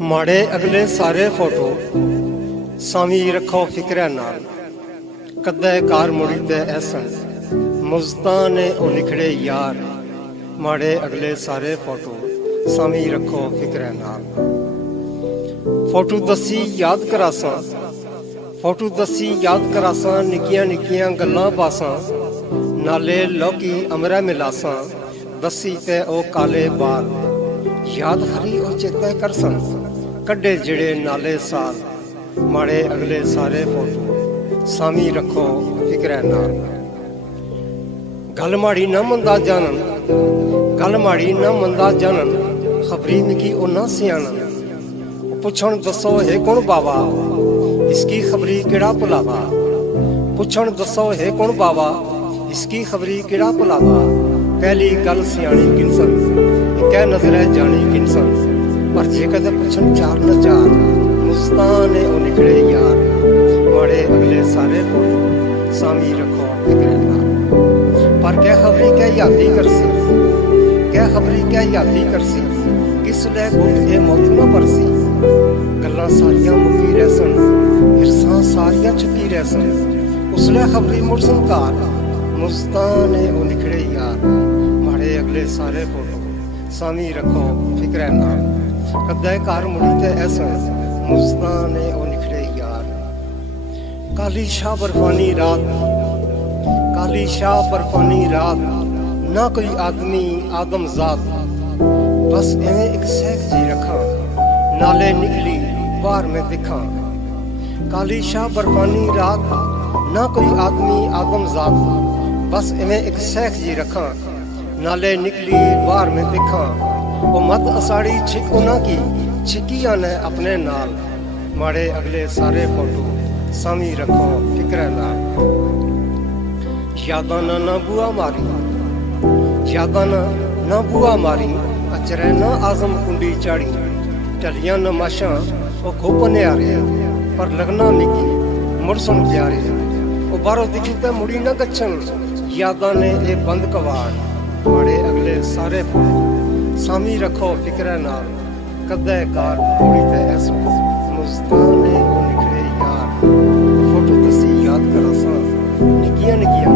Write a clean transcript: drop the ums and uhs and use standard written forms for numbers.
माड़े अगले सारे फोटो सामी रखो फिक्र नाल, कदे कार मुड़ी ते ऐसन मुस्तां ने ओ निखड़े यार। माड़े अगले सारे फोटो सामी रखो फिक्र नाल। फोटो दसी याद करासा, फोटो दसी याद करासा, निक्कियां निक्कियां गल्लां पासा, नाले लौकी अमरा मिलासा, दसी ते ओ काले बाल। याद हरी ओ चेते करसन, कड्डे जिड़े नाले साल। माड़े अगले सारे फोटो सामी रखो फिक्र नाल। गल माड़ी ना मंदा जानन, गल माड़ी ना मंदा जानन, खबरी मिकी ओ ना सियाणन। पुछण दसो है कौन बाबा, इसकी खबरी केड़ा भुलावा। पुछण दसो है कौन बाबा, इसकी खबरी केड़ा भुलावा। पहली गल सियाणी किनसन, इकै नजरे जानी किनसन। पर जे कदे पुछण चार न चार, मुस्तां ने ओ निकले यार। माड़े अगले सारे फोटो सामी रखो फिक्र नाल। पर कै खबरी कै यादी करसी, कै खबरी कै यादी करसी, किसले गुट ए मौत न परसी। गल्लां सारियां मुक्की रहसन, हिरसां सारियां चुकी रहसन, उसले खबरी मुड़ संकार। मुस्तां ने ओ निकले यार। माड़े अगले सारे फोटो सामी रखो फिक्र नाल, कदे घर मुड़ी ते ऐसा मुस्तां ने ओ निकले यार। काली शाह बर्फानी रात, काली शाह बर्फानी रात, ना कोई आदमी आदम जात। बस एवें एक सहक जी रखा, नाले निकली बाहर में दिखा। काली शाह बर्फानी रात, ना कोई आदमी आदम जात। बस एवें एक सहक जी रखा, नाले निकली बाहर में दिखा। वो मत असाड़ी छिक उना की, छिकिया ने अपने नाल। माड़े अगले सारे फोटो सामी रखो फिक्र नाल। यादां ना बुआ मारी, यादां ना बुआ मारी, अचरे ना आजम कुंडी चाड़ी। टलियां न माशां ओ खोपने आ रहे, पर लगना निकी मुड़सन प्यारे। ओ बारों दिखी ते मुड़ी न गच्छन, यादां ने ए बंद कवाड़। माड़े अगले सारे फोटो सामी रखो फिक्र नाल, कदे कार मुड़ी ते ऐसो मुस्तां ने ओ निकले यार। फोटो दसी याद करासा, निक्कियां निक्कियां